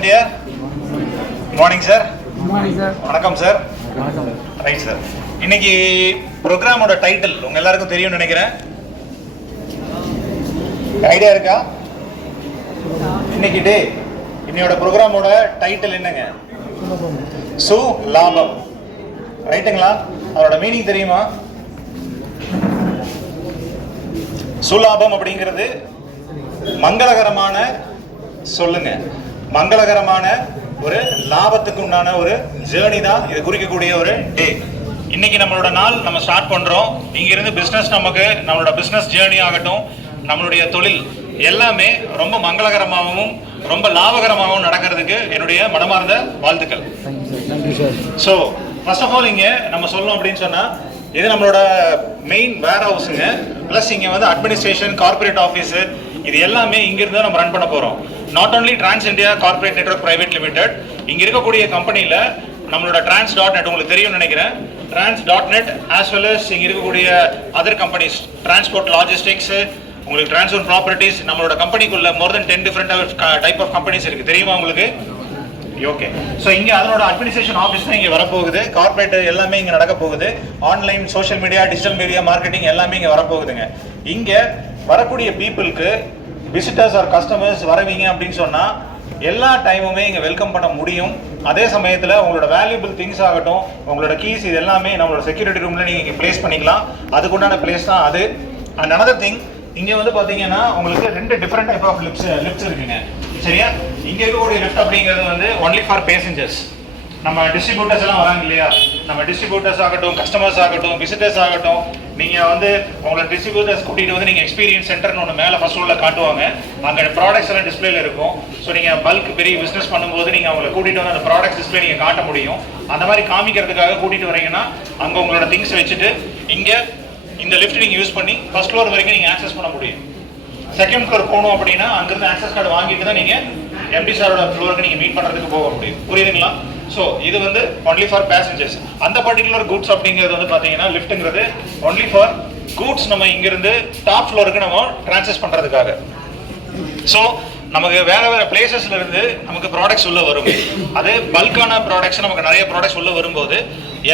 India. Morning sir. Morning sir. வணக்கம் sir. வணக்கம். Right sir. இன்னைக்கு ப்ரோக்ராமோட டைட்டில் உங்க எல்லாருக்கும் தெரியும்னு நினைக்கிறேன். ஐடியா இருக்கா? இன்னைக்கு இன்னையோட ப்ரோக்ராமோட டைட்டில் என்னங்க? சுலாபம். ரைட்டுங்களா? அதோட மீனிங் தெரியுமா? சுலாபம் அப்படிங்கிறது மங்களகரமான சொல்லுங்க, மங்களகரமான ஒரு லாபத்துக்கு உண்டான ஒரு ஜேர்னி தான் இது குறிக்கக்கூடிய ஒரு டே. இன்னைக்கு நம்மளோட நாள் நம்ம ஸ்டார்ட் பண்றோம். இங்க இருந்து பிசினஸ் நம்மளோட பிசினஸ் ஜேர்னி ஆகட்டும், நம்மளுடைய தொழில் எல்லாமே ரொம்ப மங்களகரமாகவும் ரொம்ப லாபகரமாகவும் நடக்கிறதுக்கு என்னுடைய மனமார்ந்த வாழ்த்துக்கள். ஸோ ஃபர்ஸ்ட் ஆஃப் ஆல் இங்க நம்ம சொல்லணும் அப்படின்னு சொன்னா இது நம்மளோட மெயின் வேர் ஹவுஸுங்க. பிளஸ் இங்க வந்து அட்மினிஸ்ட்ரேஷன், கார்பரேட் ஆஃபீஸ், இது எல்லாமே இங்கிருந்து நம்ம ரன் பண்ண போறோம். Not only trans India Corporate Network Private limited, இங்க இருக்கக்கூடிய கம்பெனியில நம்மளோட trans.net உங்களுக்கு தெரியும்னு நினைக்கிறேன். trans.net ஆஸ் வெல் அஸ் இங்க இருக்கக்கூடிய அதர் கம்பெனிஸ், டிரான்ஸ்போர்ட் லாஜிஸ்டிக்ஸ், உங்களுக்கு டிரான்ஸ்போர்ட் ப்ராப்பர்ட்டிஸ், நம்மளோட கம்பெனிக்குள்ள மோர் தென் 10 டிஃபரெண்ட் டைப் ஆஃப் கம்பெனிஸ் இருக்கு. தெரியுமா உங்களுக்கு? ஓகே. ஸோ இங்கே அதனோட அட்மினிஸ்ட்ரேஷன் ஆஃபீஸ் தான் இங்கே வரப்போகுது. கார்பரேட் எல்லாமே இங்கே நடக்க போகுது. Online, social media, digital media, marketing எல்லாமே இங்கே வரப்போகுதுங்க. இங்கே வரக்கூடிய பீப்புளுக்கு விசிட்டர்ஸ் ஆர் கஸ்டமர்ஸ் வரவீங்க அப்படின்னு சொன்னால் எல்லா டைமுமே இங்கே வெல்கம் பண்ண முடியும். அதே சமயத்தில் உங்களோட வேல்யூபிள் திங்ஸ் ஆகட்டும், உங்களோட கீஸ், இது எல்லாமே நம்மளோட செக்யூரிட்டி ரூமில் நீங்கள் இங்கே பிளேஸ் பண்ணிக்கலாம். அதுக்குண்டான பிளேஸ் தான் அது. அண்ட் அனதர் திங், இங்கே வந்து பார்த்தீங்கன்னா உங்களுக்கு 2 டிஃப்ரெண்ட் டைப் ஆஃப் லிஃப்ட்ஸ் இருக்குங்க. சரியா? இங்கே இருக்கக்கூடிய லிஃப்ட் அப்படிங்கிறது வந்து ஒன்லி ஃபார் பேசஞ்சர்ஸ். நம்ம டிஸ்ட்ரிபியூட்டர்ஸ் எல்லாம் வராங்க இல்லையா, நம்ம டிஸ்ட்ரிபியூட்டர்ஸ் ஆகட்டும், கஸ்டமர்ஸ் ஆகட்டும், விசிட்டர்ஸ் ஆகட்டும், நீங்கள் வந்து உங்களோட டிஸ்ட்ரிபியூட்டர்ஸ் கூட்டிகிட்டு வந்து நீங்கள் எக்ஸ்பீரியன்ஸ் சென்டர்னு ஒன்று மேலே ஃபர்ஸ்ட் ஃப்ளோரில் காட்டுவாங்க. அங்கே ப்ராடக்ட்ஸ் எல்லாம் டிஸ்பிளேல இருக்கும். ஸோ நீங்கள் பல்க் பெரிய பிஸ்னஸ் பண்ணும்போது நீங்கள் அவங்களை கூட்டிகிட்டு வந்து அந்த ப்ராடக்ட்ஸ் டிஸ்பிளே நீங்கள் காட்ட முடியும். அந்த மாதிரி காமிக்கிறதுக்காக கூட்டிகிட்டு வரீங்கன்னா அங்கே உங்களோட திங்ஸ் வச்சுட்டு இங்கே இந்த லிஃப்ட் நீங்கள் யூஸ் பண்ணி ஃபர்ஸ்ட் ஃப்ளோர் வரைக்கும் நீங்கள் ஆக்சஸ் பண்ண முடியும். செகண்ட் ஃப்ளோர் போகணும் அப்படின்னா அங்கிருந்து ஆக்சஸ் கார்டு வாங்கிட்டு தான் நீங்கள் எம்டி சாரோட ஃப்ளோருக்கு நீங்கள் மீட் பண்ணுறதுக்கு போக முடியும். புரியுதுங்களா? ஸோ இது வந்து ஒன்லி ஃபார் பேசஞ்சர்ஸ். அந்த பர்டிகுலர் கூட்ஸ் அப்படிங்கிறது வந்து பார்த்தீங்கன்னா லிஃப்ட்டுங்கிறது ஒன்லி ஃபார் கூட்ஸ் நம்ம இங்கிருந்து டாப் ஃப்ளோருக்கு நம்ம டிரான்ஸ்ஃபர் பண்ணுறதுக்காக. ஸோ நமக்கு வேற வேற பிளேசஸ்ல இருந்து நமக்கு ப்ராடக்ட்ஸ் உள்ள வரும். அது பல்கான ப்ராடக்ட்ஸ், நமக்கு நிறைய ப்ராடக்ட்ஸ் உள்ள வரும்போது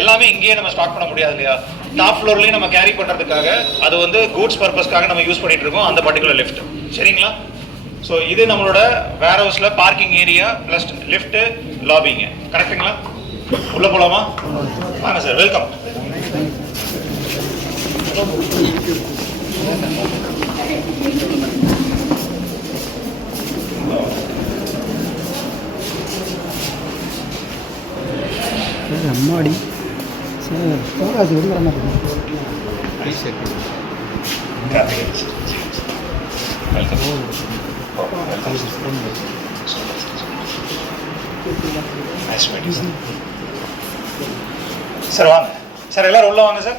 எல்லாமே இங்கேயே நம்ம ஸ்டாக் பண்ண முடியாது இல்லையா. டாப் ஃப்ளோர்லயும் நம்ம கேரி பண்றதுக்காக அது வந்து கூட்ஸ் பர்பஸ்க்காக நம்ம யூஸ் பண்ணிட்டு இருக்கோம் அந்த பர்டிகுலர் லிஃப்ட். சரிங்களா? ஸோ இது நம்மளோட வேர் ஹவுஸ்ல பார்க்கிங் ஏரியா பிளஸ் லிஃப்ட், லாபிங்க. கரெக்டுங்களா? உள்ள போலாமா? வாங்க சார், வெல்கம். அம்மாடி சார் போகாது விடுங்கிற மாதிரி சார் வாங்க சார், எல்லாரும் உள்ள வாங்க சார்.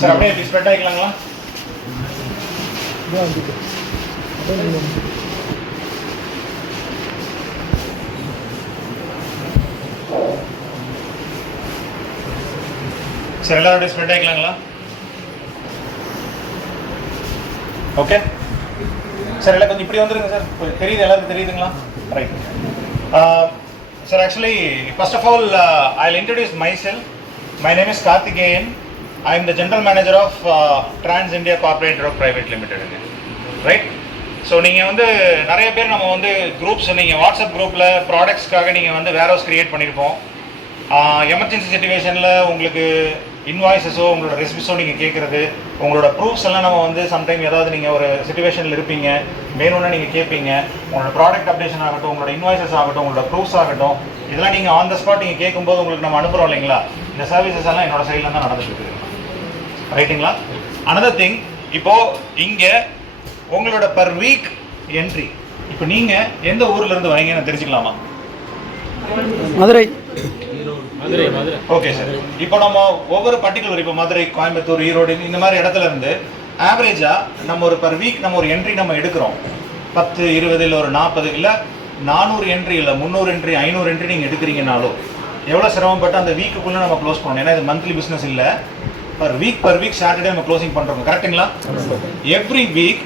சார் அப்படியே ஸ்ப்ரெட் ஆகிக்கலாங்களா? சார் எல்லாரோட ஸ்ப்ரெட் ஆகிக்கலாங்களா? ஓகே சார், எல்லாம் கொஞ்சம் இப்படி வந்துருங்க சார். தெரியுது, எல்லாருக்கும் தெரியுதுங்களா? Right sir. Actually first of all I introduce myself. My name is Karthikeyan. I am the general manager of Trans India Corporate Network Private Limited. Right. So நீங்கள் வந்து நிறைய பேர் நம்ம வந்து குரூப்ஸ், நீங்கள் வாட்ஸ்அப் குரூப்பில் ப்ராடக்ட்ஸ்க்காக நீங்கள் வந்து வேர் ஹவுஸ் கிரியேட் பண்ணியிருப்போம். எமர்ஜென்சி சுச்சுவேஷனில் உங்களுக்கு இன்வாய்ஸஸோ உங்களோட ரெசிபிஸோ நீங்கள் கேட்குறது, உங்களோட ப்ரூஃப்ஸ் எல்லாம் நம்ம வந்து சம்டைம் ஏதாவது நீங்கள் ஒரு சுச்சுவேஷனில் இருப்பீங்க, வேணும்னா நீங்கள் கேட்பீங்க. உங்களோட ப்ராடக்ட் அப்டேஷன் ஆகட்டும், உங்களோட இன்வாய்ஸஸ் ஆகட்டும், உங்களோட ப்ரூஃப்ஸ் ஆகட்டும், இதெல்லாம் நீங்கள் ஆன் த ஸ்பாட் நீங்கள் கேட்கும்போது உங்களுக்கு நம்ம அனுப்புகிறோம் இல்லைங்களா. இந்த சர்வீசஸ் எல்லாம் என்னோட சைடில் தான் நடந்துட்டு இருக்குது. ரைட்டுங்களா? அனதர் திங், இப்போது இங்கே உங்களோட பர் வீக் என்ட்ரி, இப்போ நீங்கள் எந்த ஊரில் இருந்து வரீங்கன்னு தெரிஞ்சுக்கலாமா? மதுரை. Okay sir. இப்போ நம்ம ஒவ்வொரு பர்டிகுலர், இப்போ மதுரை, கோயம்புத்தூர், ஈரோடு, இந்த மாதிரி இடத்துல இருந்து ஆவரேஜா நம்ம ஒரு பர் வீக் நம்ம ஒரு என்ட்ரி நம்ம எடுக்கிறோம். 10, 20 இல்லை ஒரு 40 இல்லை 400 என்ட்ரி இல்லை 300 என்ட்ரி 500 என்ட்ரி நீங்கள் எடுக்கிறீங்கனாலும் எவ்வளோ சிரமப்பட்டு அந்த வீக்குக்குள்ளே நம்ம க்ளோஸ் பண்ணணும். ஏன்னா இது மந்த்லி பிஸ்னஸ் இல்லை, பர் வீக் சாட்டர்டே நம்ம க்ளோசிங் பண்ணுறோம். கரெக்டுங்களா? எவ்ரி வீக்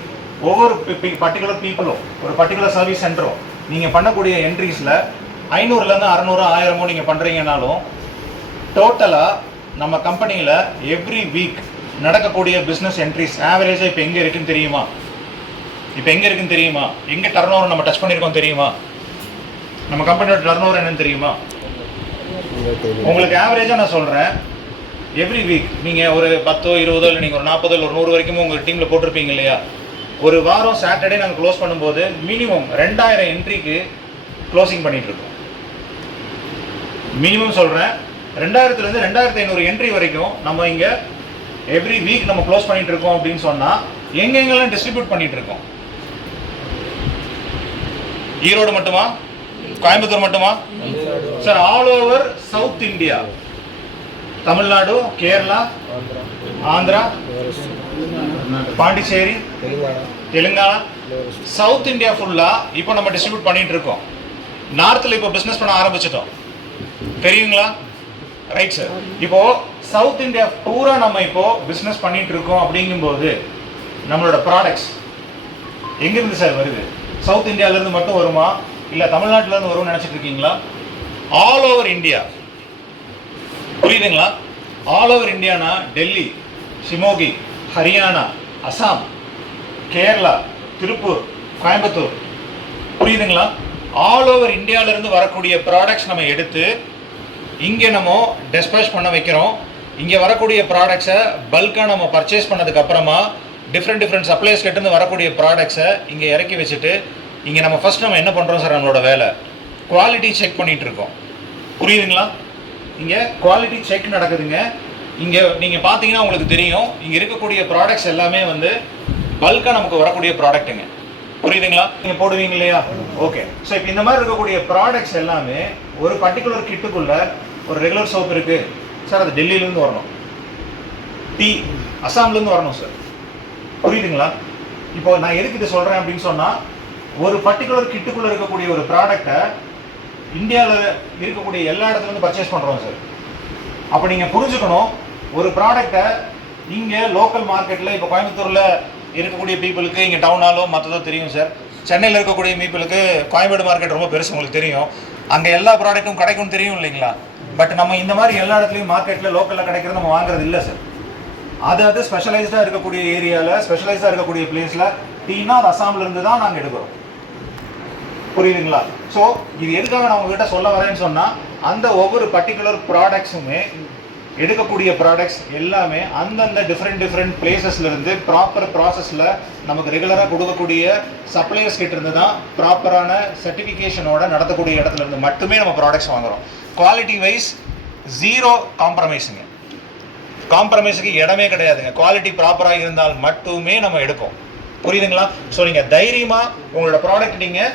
ஒவ்வொரு பர்டிகுலர் பீப்புளும் ஒரு பர்டிகுலர் சர்வீஸ் சென்டரும் நீங்கள் பண்ணக்கூடிய என்ட்ரிஸில் 500லேருந்து 600 1000 நீங்கள் பண்ணுறீங்கனாலும் டோட்டலாக நம்ம கம்பெனியில் எவ்ரி வீக் நடக்கக்கூடிய பிஸ்னஸ் என்ட்ரிஸ் ஆவரேஜாக இப்போ எங்கே இருக்குன்னு தெரியுமா? இப்போ எங்கே இருக்குன்னு தெரியுமா? எங்கே டர்ன் ஓவர் நம்ம டச் பண்ணியிருக்கோம் தெரியுமா? நம்ம கம்பெனியோட டர்ன் ஓவர் என்னன்னு தெரியுமா? உங்களுக்கு ஆவரேஜாக நான் சொல்கிறேன், எவ்ரி வீக் நீங்கள் ஒரு 10 20 இல்லை நீங்கள் ஒரு 40 இல்லை ஒரு 100 வரைக்கும் உங்கள் டீமில் போட்டிருப்பீங்க இல்லையா? ஒரு வாரம் சாட்டர்டே நாங்கள் க்ளோஸ் பண்ணும்போது மினிமம் 2000 என்ட்ரிக்கு க்ளோசிங் பண்ணிகிட்ருக்கோம். மினிமம் சொல்கிறேன், 2000லேருந்து 2500 என்ட்ரி வரைக்கும் நம்ம இங்கே எவ்ரி வீக் நம்ம க்ளோஸ் பண்ணிட்டு இருக்கோம் அப்படின்னு சொன்னால் எங்கெங்கெல்லாம் டிஸ்ட்ரிபியூட் பண்ணிட்டு இருக்கோம்? ஈரோடு மட்டுமா? கோயம்புத்தூர் மட்டுமா? Sir all over south India, Tamil Nadu, Kerala, Andhra, Pondicherry, Telangana, south India ஃபுல்லாக இப்போ நம்ம டிஸ்ட்ரிபியூட் பண்ணிட்டு இருக்கோம். நார்த்தில் இப்போ பிஸ்னஸ் பண்ண ஆரம்பிச்சிட்டோம், தெரியுங்களா? Right sir. இப்போ சவுத் இந்தியா பூரா நம்ம இப்போ பிஸ்னஸ் பண்ணிட்டு இருக்கோம். அப்படிங்கும்போது நம்மளோட ப்ராடக்ட்ஸ் எங்கிருந்து சார் வருது? சவுத் இந்தியாவிலேருந்து மட்டும் வருமா, இல்லை தமிழ்நாட்டிலேருந்து வரும்னு நினச்சிட்டு இருக்கீங்களா? ஆல் ஓவர் இந்தியா, புரியுதுங்களா? ஆல் ஓவர் இந்தியானா டெல்லி, சிமோகி, ஹரியானா, அசாம், கேரளா, திருப்பூர், கோயம்புத்தூர், புரியுதுங்களா? ஆல் ஓவர் இந்தியாவிலேருந்து வரக்கூடிய ப்ராடக்ட்ஸ் நம்ம எடுத்து இங்கே நம்ம டிஸ்பேச் பண்ண வைக்கிறோம். இங்கே வரக்கூடிய ப்ராடக்ட்ஸை பல்காக நம்ம பர்ச்சேஸ் பண்ணதுக்கப்புறமா டிஃப்ரெண்ட் சப்ளைஸ் கிட்டேருந்து வரக்கூடிய ப்ராடக்ட்ஸை இங்கே இறக்கி வச்சுட்டு இங்கே நம்ம ஃபஸ்ட் நம்ம என்ன பண்ணுறோம் சார், நம்மளோட வேலை குவாலிட்டி செக் பண்ணிகிட்டு இருக்கோம். புரியுதுங்களா? இங்கே குவாலிட்டி செக் நடக்குதுங்க. இங்கே நீங்கள் பார்த்தீங்கன்னா உங்களுக்கு தெரியும், இங்கே இருக்கக்கூடிய ப்ராடக்ட்ஸ் எல்லாமே வந்து பல்காக நமக்கு வரக்கூடிய ப்ராடக்ட்டுங்க. புரியுதுங்களா? நீங்கள் போடுவீங்க இல்லையா? ஓகே. ஸோ இப்போ இந்த மாதிரி இருக்கக்கூடிய ப்ராடக்ட்ஸ் எல்லாமே ஒரு பர்டிகுலர் கிட்டுக்குள்ளே ஒரு ரெகுலர் சோப் இருக்குது சார், அது டெல்லியிலேருந்து வரணும், டீ அசாம்லேருந்து வரணும் சார். புரியுதுங்களா? இப்போ நான் எதுக்கு இதை சொல்கிறேன் அப்படின்னு சொன்னால், ஒரு பர்டிகுலர் கிட்டுக்குள்ளே இருக்கக்கூடிய ஒரு ப்ராடக்டை இந்தியாவில் இருக்கக்கூடிய எல்லா இடத்துலேருந்து பர்ச்சேஸ் பண்ணுறோம் சார். அப்போ நீங்கள் புரிஞ்சுக்கணும், ஒரு ப்ராடக்டை இங்கே லோக்கல் மார்க்கெட்டில் இப்போ கோயம்புத்தூரில் இருக்கக்கூடிய பீப்புளுக்கு இங்கே டவுனாலோ மற்றதோ தெரியும் சார். சென்னையில் இருக்கக்கூடிய பீப்புளுக்கு கோயம்பேடு மார்க்கெட் ரொம்ப பெருசு, உங்களுக்கு தெரியும். அங்கே எல்லா ப்ராடக்ட்டும் கிடைக்கும்னு தெரியும் இல்லைங்களா? பட் நம்ம இந்த மாதிரி எல்லா இடத்துலையும் மார்க்கெட்டில் லோக்கலில் கிடைக்கிறது நம்ம வாங்குறது இல்லை சார். அது ஸ்பெஷலைஸ்டாக இருக்கக்கூடிய ஏரியாவில், ஸ்பெஷலைஸ்டாக இருக்கக்கூடிய பிளேஸில் டீனா அது அசாம்லேருந்து தான் நாங்கள் எடுக்கிறோம். புரியுதுங்களா? ஸோ இது எதுக்காக நான் உங்ககிட்ட சொல்ல வரேன்னு சொன்னால், அந்த ஒவ்வொரு பர்டிகுலர் ப்ராடக்ட்ஸுமே எடுக்கக்கூடிய ப்ராடக்ட்ஸ் எல்லாமே அந்தந்த டிஃப்ரெண்ட் பிளேசஸ்லேருந்து ப்ராப்பர் ப்ராசஸில் நமக்கு ரெகுலராக கொடுக்கக்கூடிய சப்ளையர்ஸ் கிட்ட இருந்து தான் ப்ராப்பரான சர்டிஃபிகேஷனோட நடத்தக்கூடிய இடத்துல இருந்து மட்டுமே நம்ம ப்ராடக்ட்ஸ் வாங்குகிறோம். குவாலிட்டி வைஸ் ஜீரோ காம்ப்ரமைஸுங்க. காம்ப்ரமைஸுக்கு இடமே கிடையாதுங்க. குவாலிட்டி ப்ராப்பராக இருந்தால் மட்டுமே நம்ம எடுப்போம். புரியுதுங்களா? ஸோ நீங்கள் தைரியமாக உங்களோட ப்ராடக்ட் நீங்கள்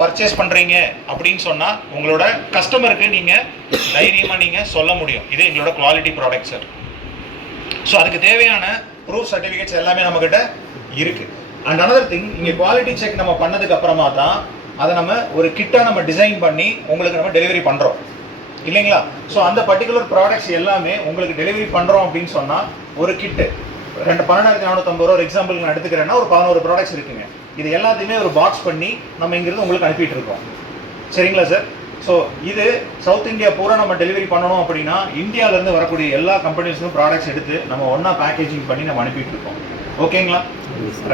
பர்ச்சேஸ் பண்ணுறீங்க அப்படின்னு சொன்னால் உங்களோட கஸ்டமருக்கு நீங்கள் தைரியமாக நீங்கள் சொல்ல முடியும், இது எங்களோட குவாலிட்டி ப்ராடக்ட் சார். ஸோ அதுக்கு தேவையான ப்ரூஃப் சர்டிஃபிகேட்ஸ் எல்லாமே நம்மக்கிட்ட இருக்குது. அண்ட் அனதர் திங், இங்கே குவாலிட்டி செக் நம்ம பண்ணதுக்கு அப்புறமா தான் அதை நம்ம ஒரு கிட்டாக நம்ம டிசைன் பண்ணி உங்களுக்கு நம்ம டெலிவரி பண்ணுறோம் இல்லைங்களா? ஸோ அந்த பர்டிகுலர் ப்ராடக்ட்ஸ் எல்லாமே உங்களுக்கு டெலிவரி பண்ணுறோம் அப்படின்னு சொன்னால் ஒரு கிட்டு 12,450 ஒரு எக்ஸாம்பிள் நான் எடுத்துக்கிறேன்னா ஒரு 11 ப்ராடக்ட்ஸ் இருக்குங்க. இது எல்லாத்தையுமே ஒரு பாக்ஸ் பண்ணி நம்ம இங்கிருந்து உங்களுக்கு அனுப்பிட்டு இருக்கோம். சரிங்களா சார்? ஸோ இது சவுத் இந்தியா பூரா நம்ம டெலிவரி பண்ணணும் அப்படின்னா இந்தியாவிலேருந்து வரக்கூடிய எல்லா கம்பெனிஸும் ப்ராடக்ட்ஸ் எடுத்து நம்ம ஒன்றா பேக்கேஜிங் பண்ணி நம்ம அனுப்பிட்டு இருக்கோம். ஓகேங்களா?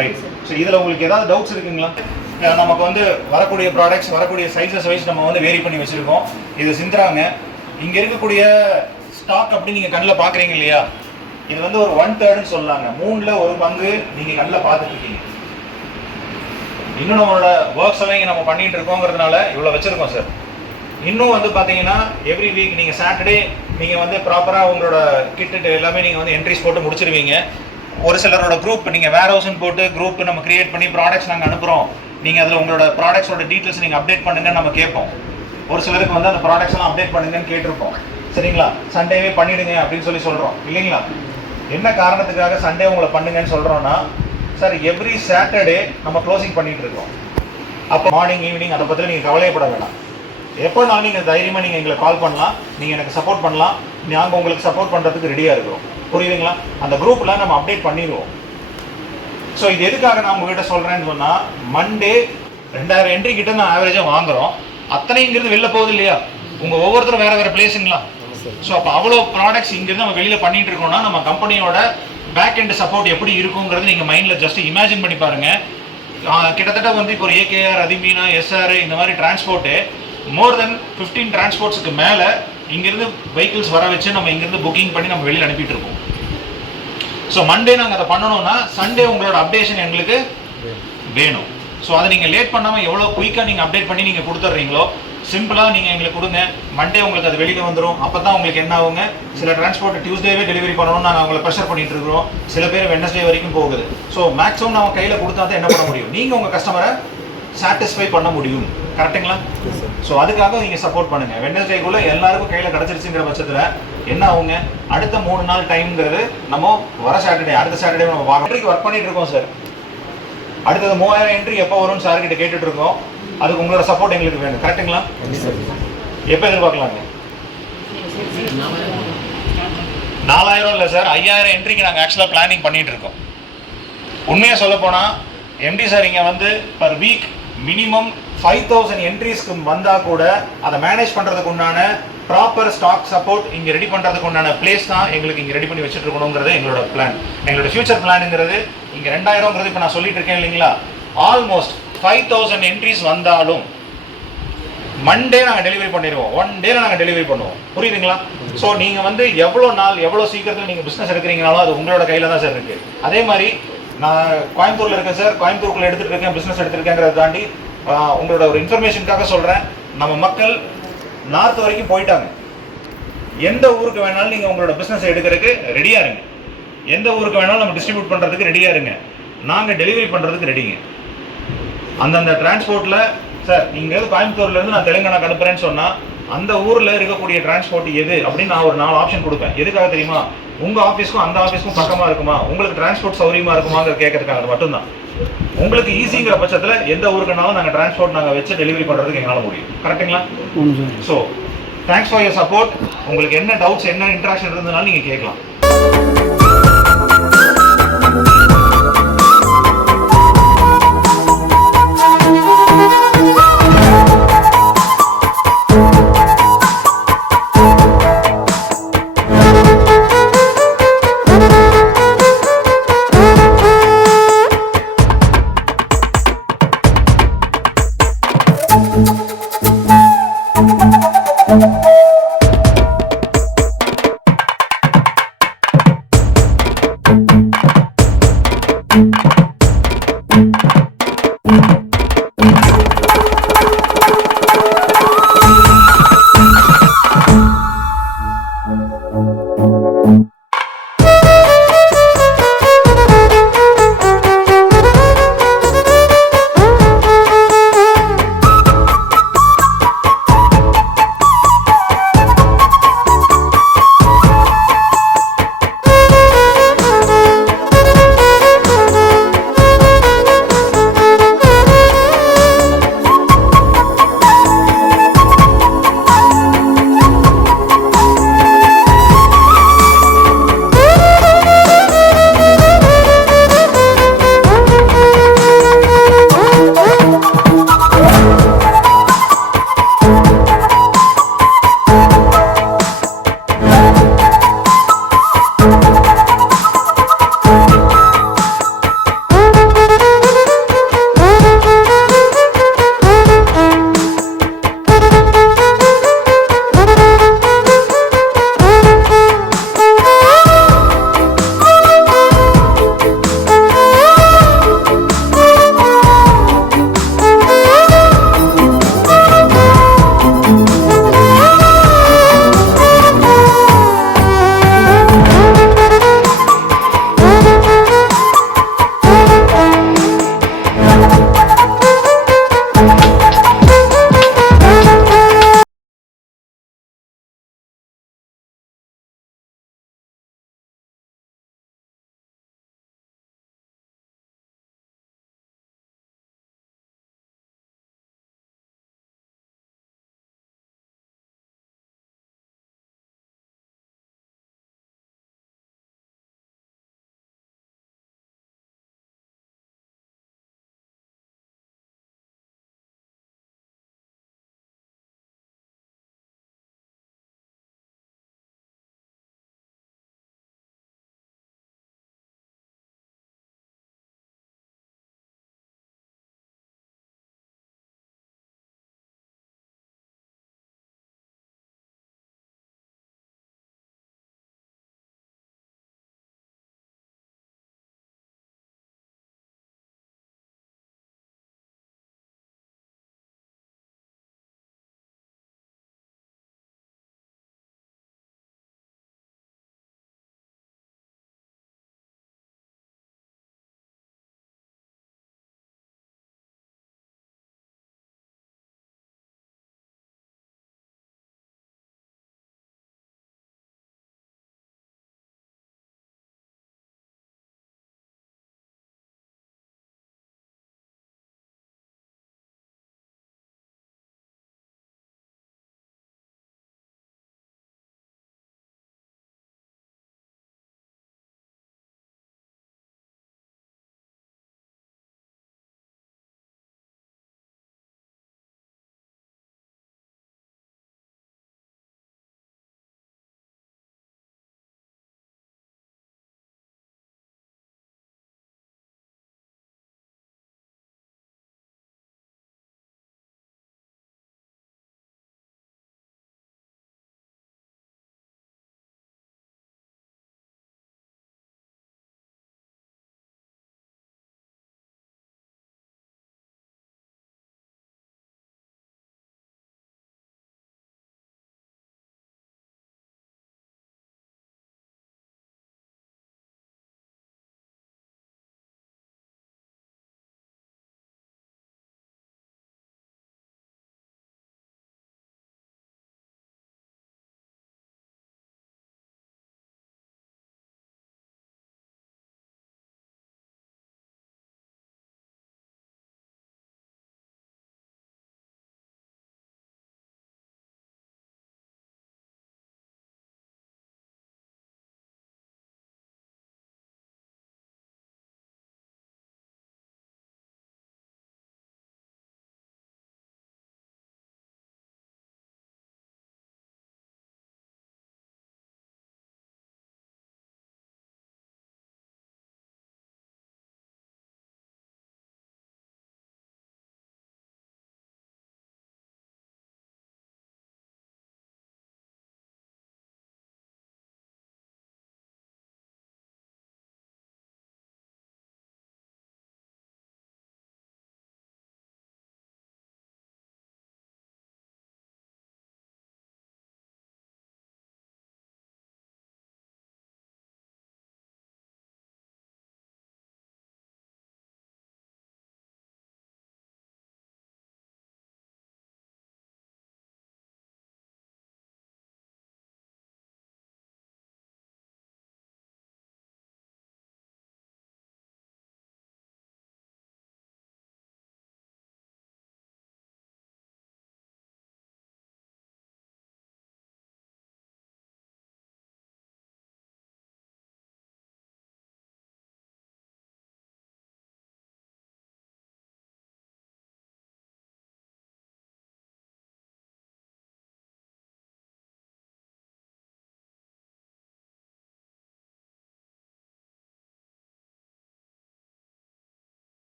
ரைட். ஸோ இதில் உங்களுக்கு ஏதாவது டவுட்ஸ் இருக்குங்களா? நமக்கு வந்து வரக்கூடிய ப்ராடக்ட்ஸ் வரக்கூடிய சைஸஸ் வைஸ் நம்ம வந்து வேரி பண்ணி வச்சுருக்கோம். இது சிந்திராங்க. இங்கே இருக்கக்கூடிய ஸ்டாக் அப்படி நீங்கள் கண்ணில் பார்க்குறீங்க இல்லையா? இது வந்து ஒரு 1/3 சொல்லலாங்க. 3ல் 1 பங்கு நீங்கள் கண்ணில் பார்த்துட்டு இருக்கீங்க. இன்னும் நம்மளோட ஒர்க்ஸ் எல்லாம் இங்கே நம்ம பண்ணிட்டு இருக்கோங்கிறதுனால இவ்வளோ வச்சுருக்கோம் சார். இன்னும் வந்து பார்த்தீங்கன்னா எவ்ரி வீக் நீங்கள் சாட்டர்டே நீங்கள் வந்து ப்ராப்பராக உங்களோட கிட்டு எல்லாமே நீங்கள் வந்து என்ட்ரிஸ் போட்டு முடிச்சிருவீங்க. ஒரு சிலரோட குரூப் நீங்கள் வேர் ஹவுஸ்ன்னு போட்டு குரூப் நம்ம கிரியேட் பண்ணி ப்ராடக்ட்ஸ் நாங்கள் அனுப்புகிறோம், நீங்கள் அதில் உங்களோட ப்ராடக்ட்ஸோட டீட்டெயில்ஸ் நீங்கள் அப்டேட் பண்ணுங்கன்னு நம்ம கேட்போம். ஒரு சிலருக்கு வந்து அந்த ப்ராடக்ட்ஸ் எல்லாம் அப்டேட் பண்ணுங்கன்னு கேட்டிருப்போம். சரிங்களா? சண்டேவே பண்ணிவிடுங்க அப்படின்னு சொல்கிறோம் இல்லைங்களா? என்ன காரணத்துக்காக சண்டே உங்களை பண்ணுங்கன்னு சொல்கிறோன்னா, சார் எவ்ரி சாட்டர்டே நம்ம க்ளோசிங் பண்ணிகிட்டு இருக்கோம். அப்போ மார்னிங் ஈவினிங் அதை பற்றி நீங்கள் கவலையப்பட வேண்டாம். எப்போனாலும் நீங்கள் தைரியமாக நீங்கள் எங்களை கால் பண்ணலாம், நீங்கள் எனக்கு சப்போர்ட் பண்ணலாம், நாங்கள் உங்களுக்கு சப்போர்ட் பண்ணுறதுக்கு ரெடியாக இருக்கிறோம். புரியுதுங்களா? அந்த குரூப்பில் நம்ம அப்டேட் பண்ணிடுவோம். ஸோ இது எதுக்காக நான் உங்ககிட்ட சொல்கிறேன்னு சொன்னால், மண்டே 2000 என்ட்ரி கிட்ட நான் ஆவரேஜாக வாங்குகிறோம். அத்தனைங்கிறது வெளில போகுது இல்லையா? உங்கள் ஒவ்வொருத்தரும் வேறு வேறு பிளேஸுங்களா? ஸோ அப்போ அவ்வளோ ப்ராடக்ட்ஸ் இங்கேருந்து நம்ம வெளியில் பண்ணிட்டு இருக்கோம்னா நம்ம கம்பெனியோட பேக் எண்ட் சப்போர்ட் எப்படி இருக்குங்கிறது நீங்கள் மைண்டில் ஜஸ்ட் இமேஜின் பண்ணி பாருங்கள். கிட்டத்தட்ட வந்து இப்போ ஒரு ஏகேஆர், அதிமீனா, எஸ்ஆர் இந்த மாதிரி டிரான்ஸ்போர்ட்டு மோர் தென் 15 டிரான்ஸ்போர்ட்ஸுக்கு மேலே இங்கேருந்து வெஹிக்கிள்ஸ் வர வச்சு நம்ம இங்கேருந்து புக்கிங் பண்ணி நம்ம வெளியில் அனுப்பிட்டு இருக்கோம். ஸோ மண்டே நாங்கள் அதை பண்ணணும்னா சண்டே உங்களோட அப்டேஷன் எங்களுக்கு வேணும். ஸோ அதை நீங்கள் லேட் பண்ணாமல் எவ்வளோ குயிக்காக நீங்கள் அப்டேட் பண்ணி நீங்கள் கொடுத்துட்றீங்களோ, சிம்பிளாக நீங்கள் எங்களுக்கு கொடுங்க, மண்டே உங்களுக்கு அது வெளியில் வந்துடும். அப்போ தான் உங்களுக்கு என்ன ஆகுங்க, சில டிரான்ஸ்போர்ட் டியூஸ்டேவே டெலிவரி பண்ணணும்னு நாங்கள் அவங்களை ப்ரெஷர் பண்ணிட்டு இருக்கிறோம். சில பேர் வெட்னஸ்டே வரைக்கும் போகுது. ஸோ மேக்ஸிமம் நம்ம கையில் கொடுத்தா தான் என்ன பண்ண முடியும், நீங்கள் உங்கள் கஸ்டமரை சாட்டிஸ்ஃபை பண்ண முடியும். கரெக்டுங்களா? ஸோ அதுக்காக நீங்கள் சப்போர்ட் பண்ணுங்கள். வெட்னஸ்டேக்குள்ளே எல்லாருக்கும் கையில் கிடச்சிருச்சுங்கிற பட்சத்தில் என்ன ஆகுங்க, அடுத்த 3 நாள் டைம்ங்கிறது நம்ம வர சாட்டர்டே, அடுத்த சாட்டர்டே நம்ம வாங்கிட்டு ஒர்க் பண்ணிட்டு இருக்கோம் சார். அடுத்தது 3000 என்ட்ரி எப்போ வரும்னு சார் கிட்ட கேட்டுட்டு இருக்கோம். அதுக்கு உங்களோட சப்போர்ட் எங்களுக்கு வேணும். கரெக்டுங்களா? எப்போ எதிர்பார்க்கலாங்க? 4000 இல்லை சார், 5000 என்ட்ரிக்கு நாங்கள் ஆக்சுவலாக பிளானிங் பண்ணிட்டு இருக்கோம். உண்மையாக சொல்ல போனால் எம்டி சார் இங்கே வந்து பர் வீக் மினிமம் 5000 என்ட்ரிஸ்க்கு வந்தால் கூட அதை மேனேஜ் பண்ணுறதுக்கு உண்டான ப்ராப்பர் ஸ்டாக் சப்போர்ட் இங்கே ரெடி பண்ணுறதுக்கு உண்டான பிளேஸ் தான் எங்களுக்கு இங்கே ரெடி பண்ணி வச்சுட்டு இருக்கணுங்கிறது எங்களோட பிளான். எங்களோட ஃபியூச்சர் பிளானுங்கிறது இங்கே 2000ங்கிறது இப்போ நான் சொல்லிட்டு இருக்கேன் இல்லைங்களா, ஆல்மோஸ்ட் 5000 என்ட்ரிஸ் வந்தாலும் மண்டே நாங்கள் டெலிவரி பண்ணிடுவோம். 1 டேல நாங்கள் டெலிவரி பண்ணுவோம். புரியுதுங்களா? ஸோ நீங்கள் வந்து எவ்வளோ நாள் எவ்வளோ சீக்கிரத்தில் நீங்கள் பிஸ்னஸ் எடுக்கிறீங்கனாலும் அது உங்களோட கையில் தான் சார் இருக்குது. அதே மாதிரி நான் கோயம்புத்தூரில் இருக்கேன் சார், கோயம்புத்தூருக்குள்ளே எடுத்துகிட்டு இருக்கேன், பிஸ்னஸ் எடுத்துருக்கேங்கிறத தாண்டி உங்களோட ஒரு இன்ஃபர்மேஷனுக்காக சொல்கிறேன், நம்ம மக்கள் நார்த் வரைக்கும் போயிட்டாங்க. எந்த ஊருக்கு வேணாலும் நீங்கள் உங்களோட பிஸ்னஸ் எடுக்கிறதுக்கு ரெடியாக இருங்க. எந்த ஊருக்கு வேணாலும் நம்ம டிஸ்ட்ரிபியூட் பண்ணுறதுக்கு ரெடியாக இருங்க. நாங்கள் டெலிவரி பண்ணுறதுக்கு ரெடிங்க. அந்தந்த டிரான்ஸ்போர்ட்டில் சார் நீங்கள் கோயம்புத்தூர்லேருந்து நான் தெலுங்கானாக்கு அனுப்புகிறேன்னு சொன்னால் அந்த ஊரில் இருக்கக்கூடிய டிரான்ஸ்போர்ட் எது அப்படின்னு நான் ஒரு 4 ஆப்ஷன் கொடுப்பேன். எதுக்காக தெரியுமா? உங்கள் ஆஃபீஸ்க்கும் அந்த ஆஃபீஸ்க்கும் பக்கமாக இருக்குமா, உங்களுக்கு டிரான்ஸ்போர்ட் சௌரியமாக இருக்குமாங்கிற கேட்கறதுக்காக. அது மட்டும்தான். உங்களுக்கு ஈஸிங்கிற பட்சத்தில் எந்த ஊருக்குனாலும் நாங்கள் டிரான்ஸ்போர்ட் நாங்கள் வச்சு டெலிவரி பண்ணுறதுக்கு எங்களால் முடியும். கரெக்டுங்களா? So thanks for your support. உங்களுக்கு என்ன டவுட்ஸ், என்ன இன்ட்ராக்ஷன் இருந்ததுனாலும் நீங்கள் கேட்கலாம்.